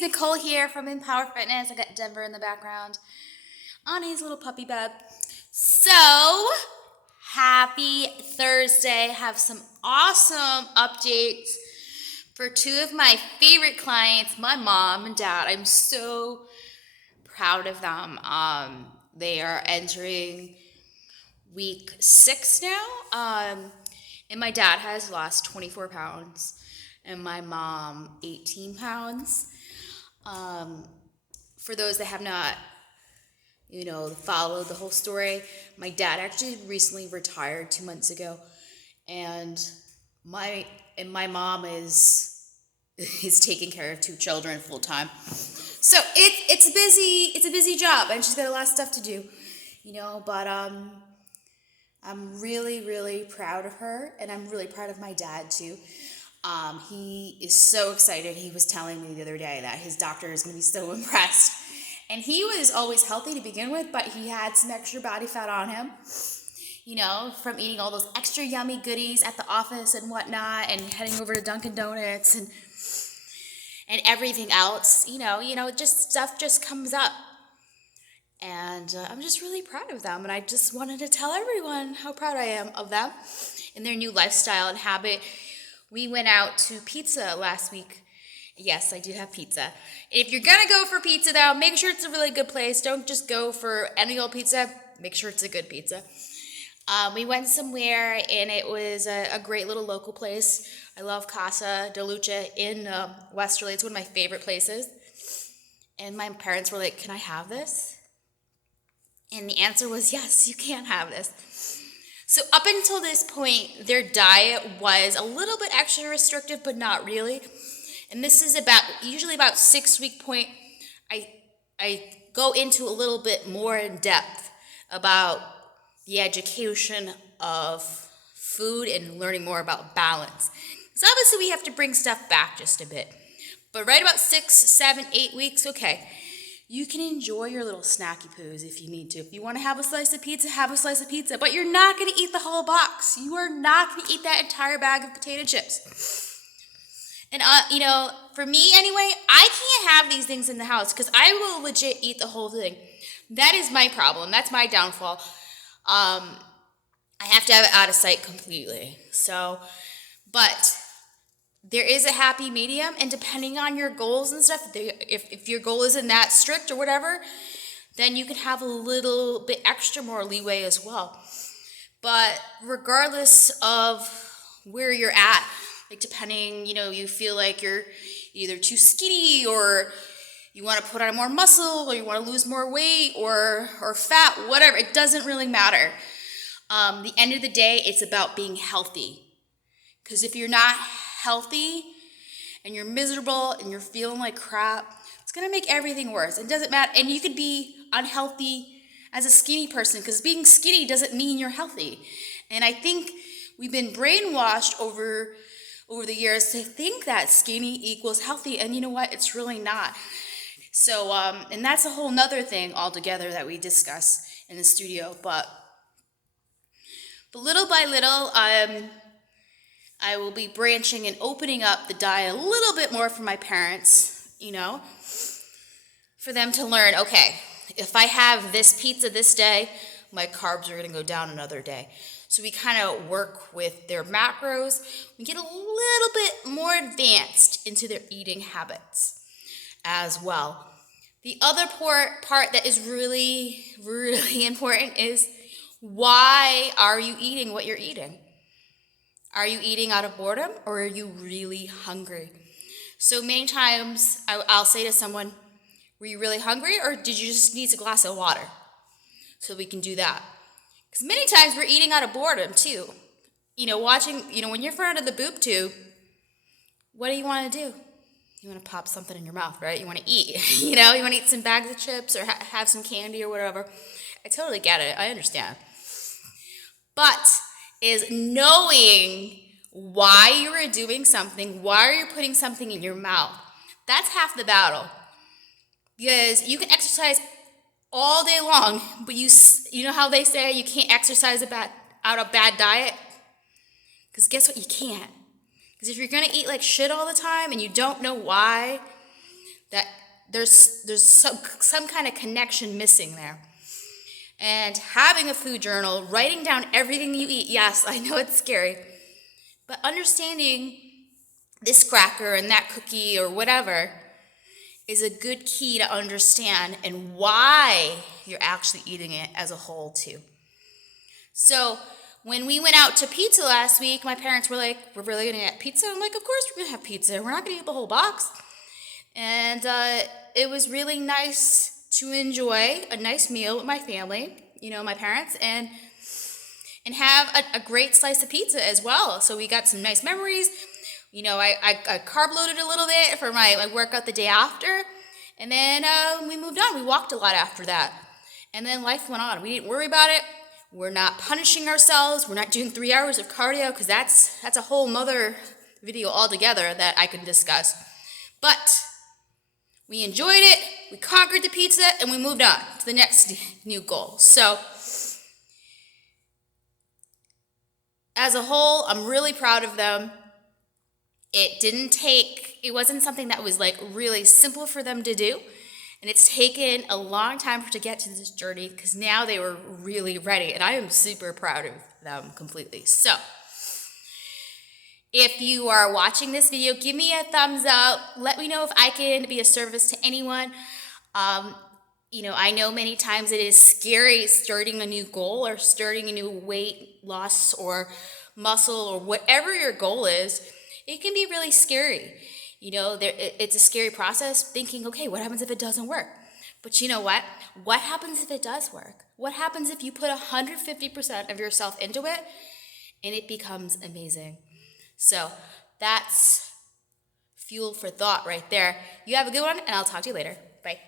it's Nicole here from Empower Fitness. I got Denver in the background on his little puppy bed. So, happy Thursday. Have some awesome updates for two of my favorite clients, my mom and dad. I'm so proud of them. They are entering week 6 now. And my dad has lost 24 pounds. And my mom 18 pounds. For those that have not, followed the whole story, my dad actually recently retired 2 months ago, and my mom is taking care of 2 children full time. So it's a busy job, and she's got a lot of stuff to do, But I'm really, really proud of her, and I'm really proud of my dad too. He is so excited. He was telling me the other day that his doctor is going to be so impressed. And he was always healthy to begin with, but he had some extra body fat on him, from eating all those extra yummy goodies at the office and whatnot, and heading over to Dunkin' Donuts and everything else. Just stuff just comes up. And I'm just really proud of them. And I just wanted to tell everyone how proud I am of them and their new lifestyle and habit. We went out to pizza last week. Yes, I do have pizza. If you're going to go for pizza, though, make sure it's a really good place. Don't just go for any old pizza. Make sure it's a good pizza. We went somewhere, and it was a great little local place. I love Casa de Luce in Westerly. It's one of my favorite places. And my parents were like, "Can I have this?" And the answer was, yes, you can have this. So up until this point, their diet was a little bit extra restrictive, but not really. And this is usually about 6-week point, I go into a little bit more in depth about the education of food and learning more about balance. Because obviously we have to bring stuff back just a bit. But right about 6, 7, 8 weeks, okay, you can enjoy your little snacky poos if you need to. If you want to have a slice of pizza, have a slice of pizza. But you're not going to eat the whole box. You are not going to eat that entire bag of potato chips. And, for me anyway, I can't have these things in the house because I will legit eat the whole thing. That is my problem. That's my downfall. I have to have it out of sight completely. But there is a happy medium, and depending on your goals and stuff, if your goal isn't that strict or whatever, then you can have a little bit extra more leeway as well. But regardless of where you're at, like depending, you feel like you're either too skinny or you want to put on more muscle or you want to lose more weight or fat, whatever, it doesn't really matter. The end of the day, it's about being healthy. Because if you're not healthy and you're miserable and you're feeling like crap, it's going to make everything worse. It doesn't matter. And you could be unhealthy as a skinny person because being skinny doesn't mean you're healthy. And I think we've been brainwashed over the years to think that skinny equals healthy. And you know what? It's really not. So, and that's a whole nother thing altogether that we discuss in the studio. But little by little, I will be branching and opening up the diet a little bit more for my parents, for them to learn, okay, if I have this pizza this day, my carbs are going to go down another day. So we kind of work with their macros. We get a little bit more advanced into their eating habits as well. The other part that is really, really important is why are you eating what you're eating? Are you eating out of boredom or are you really hungry? So many times I'll say to someone, were you really hungry or did you just need a glass of water? So we can do that. Because many times we're eating out of boredom too. Watching, when you're in front of the boob tube, what do you want to do? You want to pop something in your mouth, right? You want to eat, you want to eat some bags of chips or have some candy or whatever. I totally get it. I understand. But is knowing why you are doing something, why are you putting something in your mouth. That's half the battle. Because you can exercise all day long, but you know how they say you can't exercise out of bad diet? Because guess what? You can't. Because if you're going to eat like shit all the time and you don't know why, that there's some kind of connection missing there. And having a food journal, writing down everything you eat, yes, I know it's scary, but understanding this cracker and that cookie or whatever is a good key to understand and why you're actually eating it as a whole too. So when we went out to pizza last week, my parents were like, "We're really gonna get pizza?" I'm like, "Of course we're gonna have pizza. We're not gonna eat the whole box." And it was really nice to enjoy a nice meal with my family, my parents, and have a great slice of pizza as well. So we got some nice memories. I carb loaded a little bit for my workout the day after, and then we moved on. We walked a lot after that, and then life went on. We didn't worry about it. We're not punishing ourselves. We're not doing 3 hours of cardio, because that's a whole nother video altogether that I can discuss. But we enjoyed it, we conquered the pizza, and we moved on to the next new goal. So as a whole, I'm really proud of them. It wasn't something that was like really simple for them to do. And it's taken a long time to get to this journey, because now they were really ready. And I am super proud of them completely. So if you are watching this video, give me a thumbs up. Let me know if I can be a service to anyone. I know many times it is scary starting a new goal or starting a new weight loss or muscle or whatever your goal is. It can be really scary. It's a scary process thinking, okay, what happens if it doesn't work? But you know what? What happens if it does work? What happens if you put 150% of yourself into it and it becomes amazing? So that's fuel for thought right there. You have a good one, and I'll talk to you later. Bye.